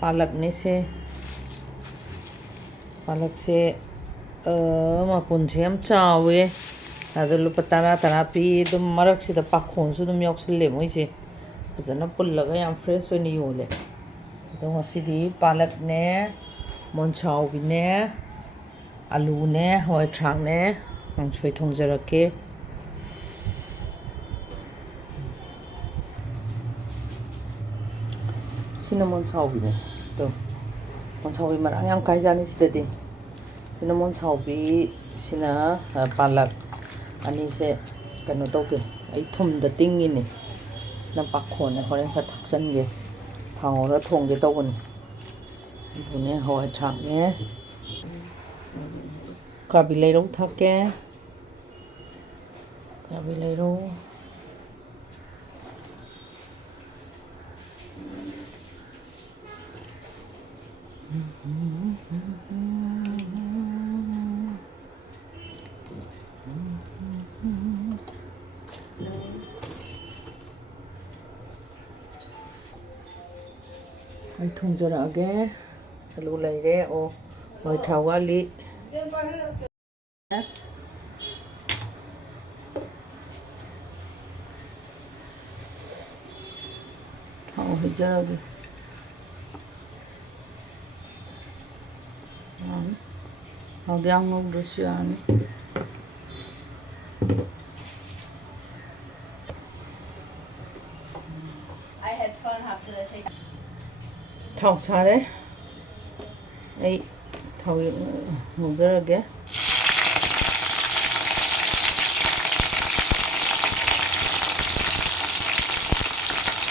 palak ni se palak se mapun se yam chawe adu lupa tara pi dum marak si da pakhon su dum yok sile moi se fazana pullaga yam fresh oina yole adu ngasidi palak ne monchaw bi ne alu ne hawaitharak ne kangsoi thongjarake cinnamon saubi to monchawi marang yang kai jani sidadi cinnamon saubi sina palak ani se kano toke ai thum da tingini sina pakhon ne horen kha thaksan ge thawra thongge tawon bune hawai thak ne kabilai ro thake kabilai ro ai thongjarage alu laire o hoi thawali thau hijarage hau diang ngok dosian thau chare ai thau ngojarage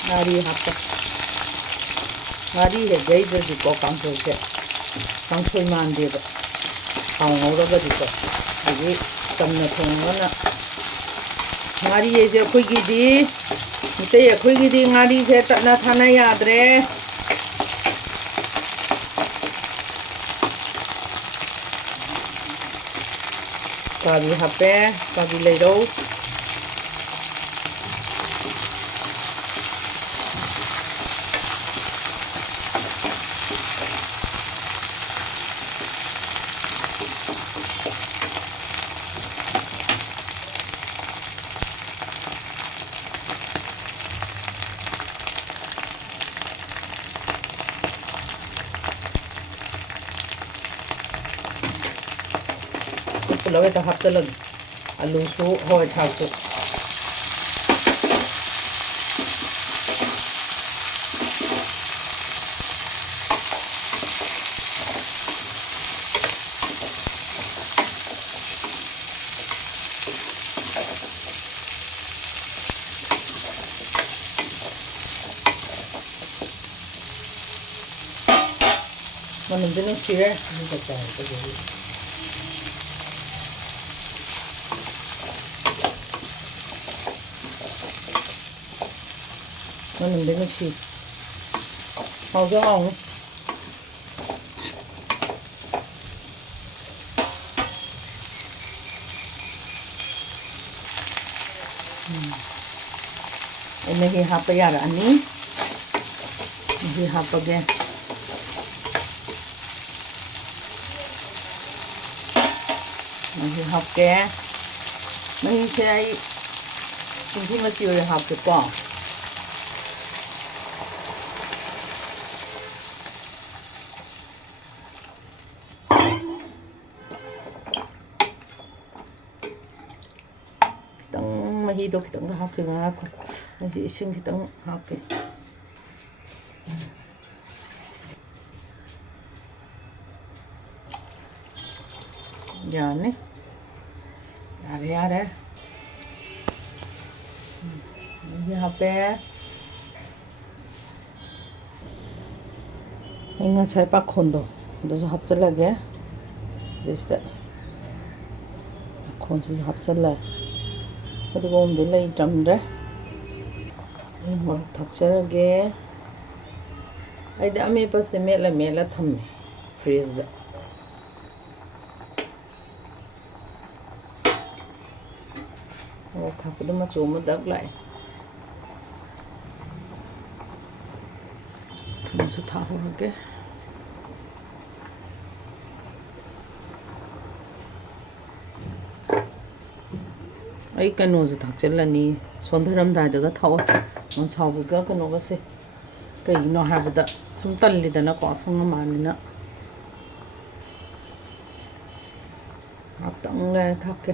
ngari happa ngari he jaido di ko kangsoi mande ba thau ngoraga di ko agi tamna thongana ngari ye je khoi gi di mite ye khoi gi di ngari se tatna thana yadre kabi hape kabi leiro laweta haptalag alu su hoi thasu manum dinu sire ni kata jadi manum dinu si hau cho hong ini hi hapa yara ani hi hapa ge hi hapa ge nahi sai kunthi ma siu re hapa ke ko mahido kitang hapke nga ko nasi ising kitang hapke yani yare यहाँ पे इंगा साइपा खोंदो दोसो हपचलगे दिसते खोंसु हपचला 그리고 오늘 이 점들 이거 닥쳐게 아이들 아메 버스 메라 탐메 프리즈다 어 갖고도 뭐 좋으면 딱 라이 ꯊꯨꯝꯁꯨ ꯊꯥꯛꯍꯧꯔꯒꯦ ꯑꯩ ꯀꯩꯅꯣꯁꯨ ꯊꯥꯛꯆꯤꯜꯂꯅꯤ ꯁꯣꯟꯊꯔꯝꯗꯥꯏꯗꯒ ꯊꯥꯛꯑꯣ ꯃꯣꯟꯁꯥꯎꯕꯤꯒ ꯀꯩꯅꯣꯒꯁꯦ ꯀꯩꯒꯤꯅꯣ ꯍꯥꯏꯕꯗ ꯁꯨꯝ ꯇꯜꯂꯤꯗꯅꯀꯣ ꯑꯁꯪ ꯑꯃꯥꯟꯅꯤꯅ ꯉꯥꯛꯇꯪ ꯂꯩꯔ ꯊꯥꯛꯀꯦ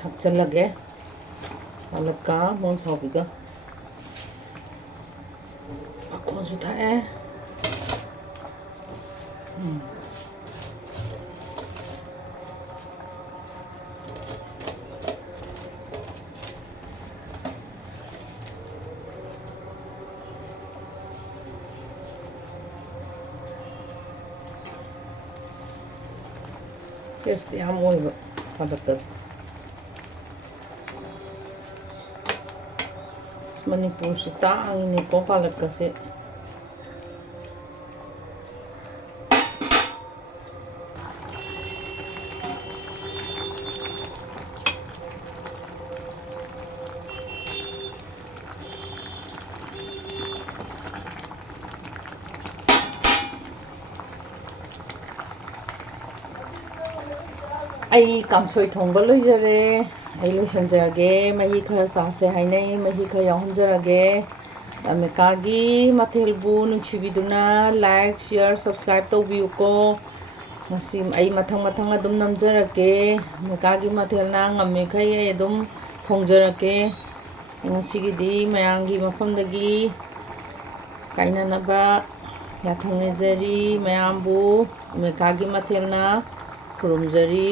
ꯊꯥꯛꯆꯤꯜꯂꯒꯦ ꯄꯥꯂꯛꯀ ꯃꯣꯟꯁꯥꯎꯕꯤꯒ ꯄꯥꯈꯣꯟꯁꯨ ꯊꯥꯛꯑꯦ ꯇꯦꯁꯇꯤ ꯌꯥꯝ ꯑꯣꯏꯕ ꯄꯥꯂꯛꯀꯁꯦ ꯃꯅꯤꯄꯨꯔꯁꯤ ꯇꯥꯡꯉꯤꯅꯦꯀꯣ ꯄꯥꯂꯛꯀꯁꯦ ꯑꯩ ꯀꯥꯡꯁꯣꯏ ꯊꯣꯡꯕ ꯂꯣꯏꯖꯔꯦ ꯑꯩ ꯂꯣꯏꯁꯤꯟꯖꯔꯒꯦ ꯃꯍꯤ ꯈꯔ ꯆꯥꯁꯦ ꯍꯥꯏꯅꯩ ꯃꯍꯤ ꯈꯔ ꯌꯥꯎꯍꯟꯖꯔꯒꯦ ꯑꯃꯦꯔꯤꯀꯥꯒꯤ ꯃꯊꯦꯜꯕꯨ ꯅꯨꯡꯁꯤꯕꯤꯗꯨꯅ ꯂꯥꯏꯛ ꯁꯤꯌꯔ ꯁꯕꯁꯀ꯭ꯔꯥꯏꯕ ꯇꯧꯕꯤꯌꯨꯀꯣ ꯉꯁꯤ ꯑꯩ ꯃꯊꯪ ꯑꯗꯨꯝ ꯅꯝꯖꯔꯛꯀꯦ ꯑꯃꯦꯔꯤꯀꯥꯒꯤ ꯃꯊꯦꯜꯅ ꯉꯝꯃꯤꯈꯩ ꯑꯩ ꯑꯗꯨꯝ ꯊꯣꯡꯖꯔꯛꯀꯦ ꯉꯁꯤꯒꯤꯗꯤ ꯃꯌꯥꯝꯒꯤ ꯃꯐꯝꯗꯒꯤ ꯀꯥꯏꯅꯅꯕ ꯌꯥꯊꯪ ꯅꯤꯖꯔꯤ ꯃꯌꯥꯝꯕꯨ ꯑꯃꯦꯔꯤꯀꯥꯒꯤ ꯃꯊꯦꯜꯅ ꯈꯨꯔꯨꯝꯖꯔꯤ